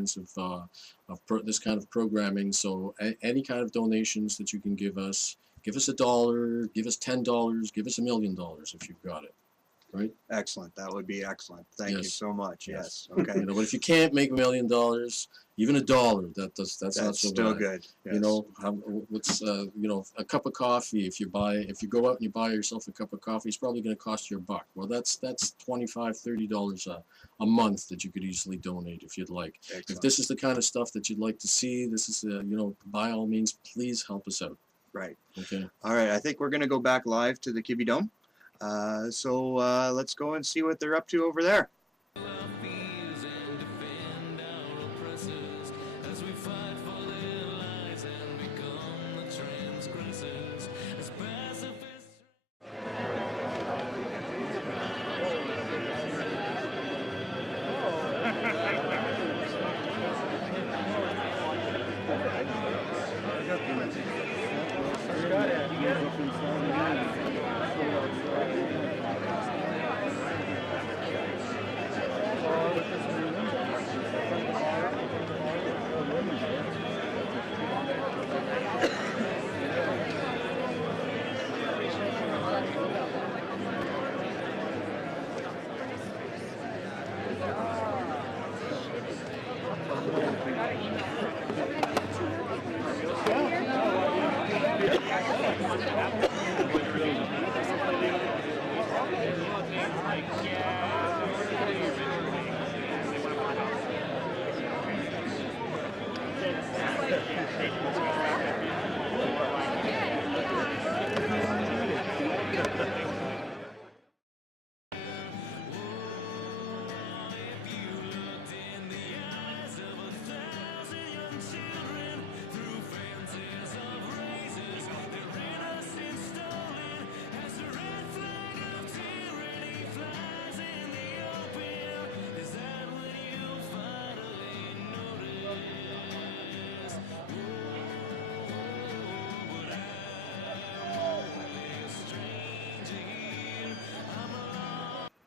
this kind of programming. So any kind of donations that you can give us $1, give us $10, give us $1,000,000 if you've got it. Right? Excellent. That would be excellent. Thank you Yes. so much. Yes. Yes. Okay. But if you can't make $1,000,000, even $1, that's not so still bad. good. Yes. What's a cup of coffee. If you go out and you buy yourself a cup of coffee, it's probably going to cost you $1. Well, that's $25-$30 a month that you could easily donate if you'd like. Excellent. If this is the kind of stuff that you'd like to see, this is by all means, please help us out. Right. Okay. All right. I think we're going to go back live to the Kibbe Dome. So let's go and see what they're up to over there.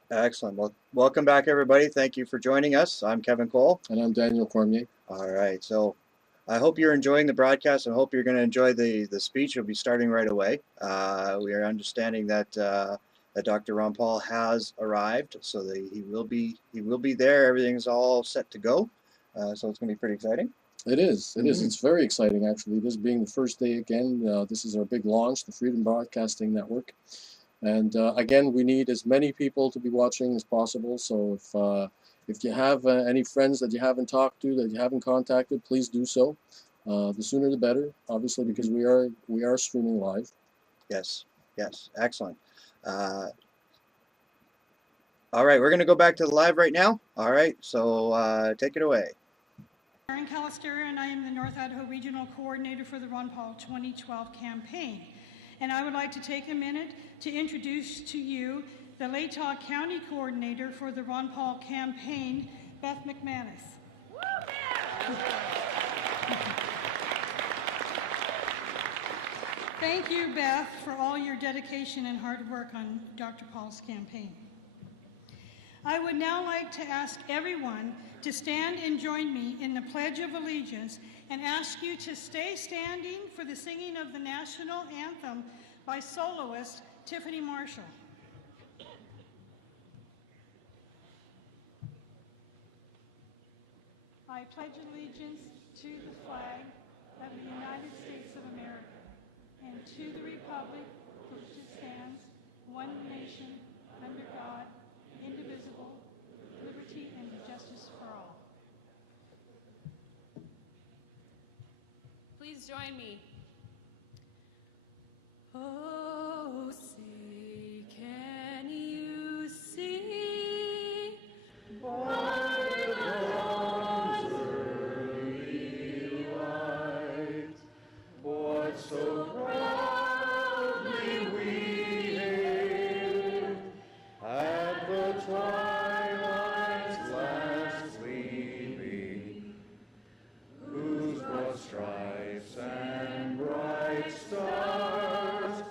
Excellent. Well, welcome back, everybody. Thank you for joining us. I'm Kevin Cole. And I'm Daniel Cormier. All right. So I hope you're enjoying the broadcast and hope you're going to enjoy the speech. It'll be starting right away. We are understanding that Dr. Ron Paul has arrived, so he will be there. Everything's all set to go. So it's going to be pretty exciting. It is. It is. It's very exciting, actually. This being the first day again, this is our big launch, the Freedom Broadcasting Network. And again, we need as many people to be watching as possible. So if you have any friends that you haven't talked to, that you haven't contacted, please do so. The sooner the better, obviously, because we are streaming live. Yes. Yes. Excellent. All right, we're going to go back to the live right now. All right, so take it away. Karen Calistera, and I am the North Idaho Regional Coordinator for the Ron Paul 2012 campaign. And I would like to take a minute to introduce to you the Latah County Coordinator for the Ron Paul campaign, Beth McManus. Thank you, Beth, for all your dedication and hard work on Dr. Paul's campaign. I would now like to ask everyone to stand and join me in the Pledge of Allegiance and ask you to stay standing for the singing of the national anthem by soloist Tiffany Marshall. I pledge allegiance to the flag of the United States of America and to the republic for which it stands, one nation, under God, indivisible, liberty and justice for all. Please join me. Oh, say, can you see? By the dawn's early light, what so proudly we hailed at the twilight's last gleaming, whose broad stripes and bright stars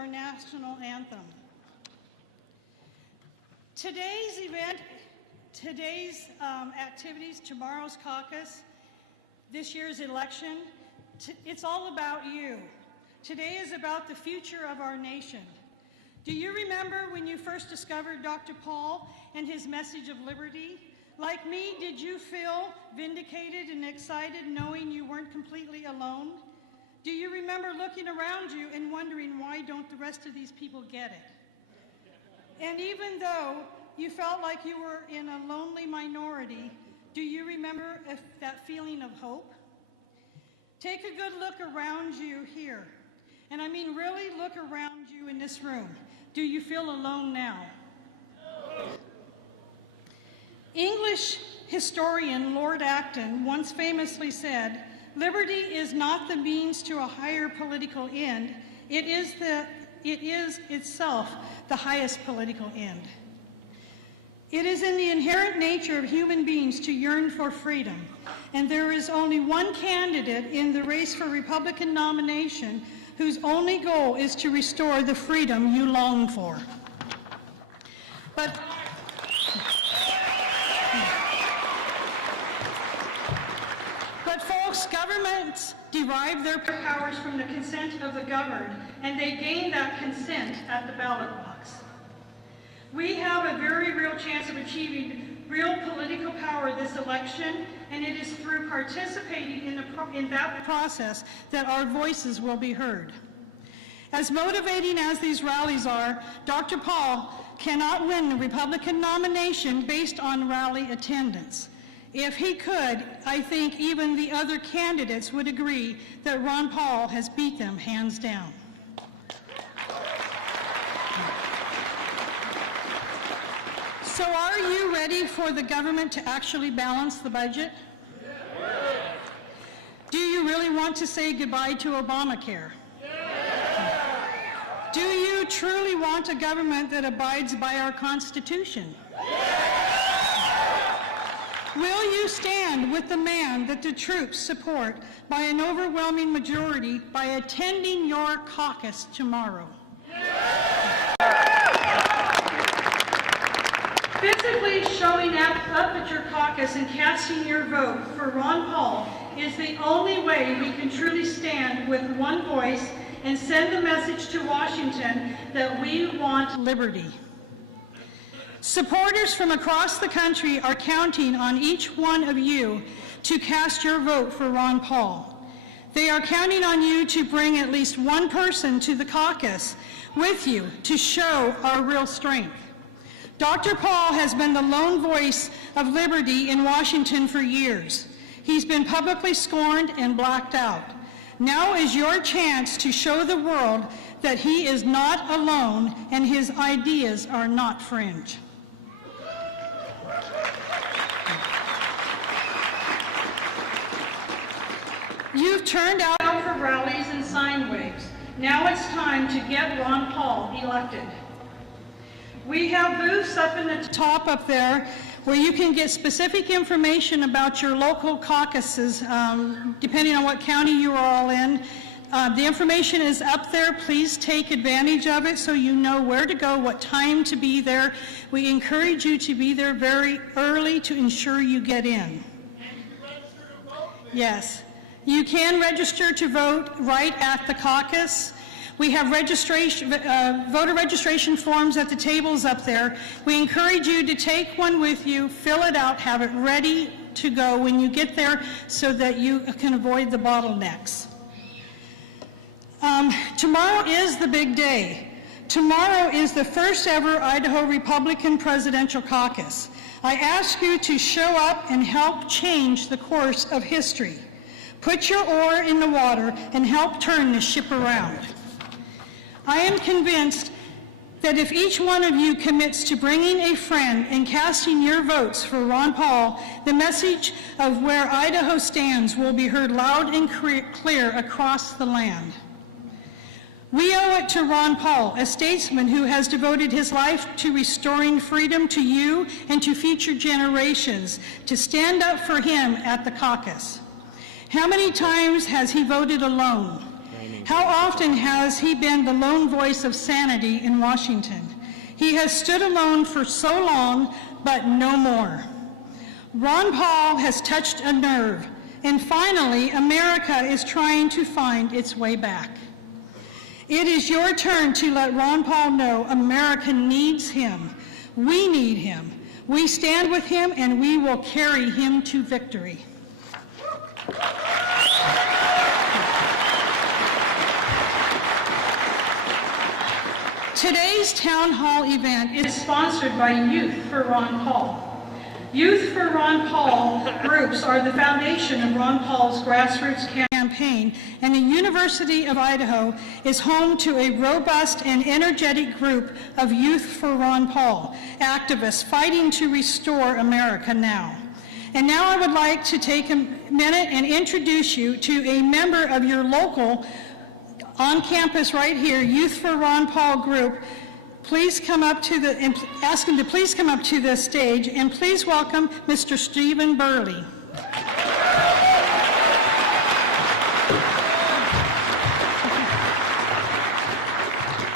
our national anthem. Today's event, today's activities, tomorrow's caucus, this year's election, it's all about you. Today is about the future of our nation. Do you remember when you first discovered Dr. Paul and his message of liberty? Like me, did you feel vindicated and excited knowing you weren't completely alone? Do you remember looking around you and wondering, why don't the rest of these people get it? And even though you felt like you were in a lonely minority, do you remember that feeling of hope? Take a good look around you here. And I mean really look around you in this room. Do you feel alone now? English historian Lord Acton once famously said, "Liberty is not the means to a higher political end, it is itself the highest political end." It is in the inherent nature of human beings to yearn for freedom, and there is only one candidate in the race for Republican nomination whose only goal is to restore the freedom you long for. But folks, governments derive their powers from the consent of the governed, and they gain that consent at the ballot box. We have a very real chance of achieving real political power this election, and it is through participating in that process that our voices will be heard. As motivating as these rallies are, Dr. Paul cannot win the Republican nomination based on rally attendance. If he could, I think even the other candidates would agree that Ron Paul has beat them hands down. So are you ready for the government to actually balance the budget? Do you really want to say goodbye to Obamacare? Do you truly want a government that abides by our Constitution? Will you stand with the man that the troops support by an overwhelming majority by attending your caucus tomorrow? Physically showing up at your caucus and casting your vote for Ron Paul is the only way we can truly stand with one voice and send the message to Washington that we want liberty. Supporters from across the country are counting on each one of you to cast your vote for Ron Paul. They are counting on you to bring at least one person to the caucus with you to show our real strength. Dr. Paul has been the lone voice of liberty in Washington for years. He's been publicly scorned and blacked out. Now is your chance to show the world that he is not alone and his ideas are not fringe. You've turned out for rallies and sign waves. Now it's time to get Ron Paul elected. We have booths up in the top up there where you can get specific information about your local caucuses, depending on what county you are all in. The information is up there. Please take advantage of it so you know where to go, what time to be there. We encourage you to be there very early to ensure you get in. Yes. You can register to vote right at the caucus. We have voter registration forms at the tables up there. We encourage you to take one with you, fill it out, have it ready to go when you get there so that you can avoid the bottlenecks. Tomorrow is the big day. Tomorrow is the first ever Idaho Republican Presidential Caucus. I ask you to show up and help change the course of history. Put your oar in the water and help turn the ship around. I am convinced that if each one of you commits to bringing a friend and casting your votes for Ron Paul, the message of where Idaho stands will be heard loud and clear across the land. We owe it to Ron Paul, a statesman who has devoted his life to restoring freedom to you and to future generations, to stand up for him at the caucus. How many times has he voted alone? How often has he been the lone voice of sanity in Washington? He has stood alone for so long, but no more. Ron Paul has touched a nerve, and finally, America is trying to find its way back. It is your turn to let Ron Paul know America needs him. We need him. We stand with him, and we will carry him to victory. Today's town hall event is sponsored by Youth for Ron Paul. Youth for Ron Paul groups are the foundation of Ron Paul's grassroots campaign, and the University of Idaho is home to a robust and energetic group of Youth for Ron Paul activists fighting to restore America now. And now I would like to take a minute and introduce you to a member of your local, on campus right here, Youth for Ron Paul group. Please come up to the, and ask him to please come up to the stage, and please welcome Mr. Stephen Burley.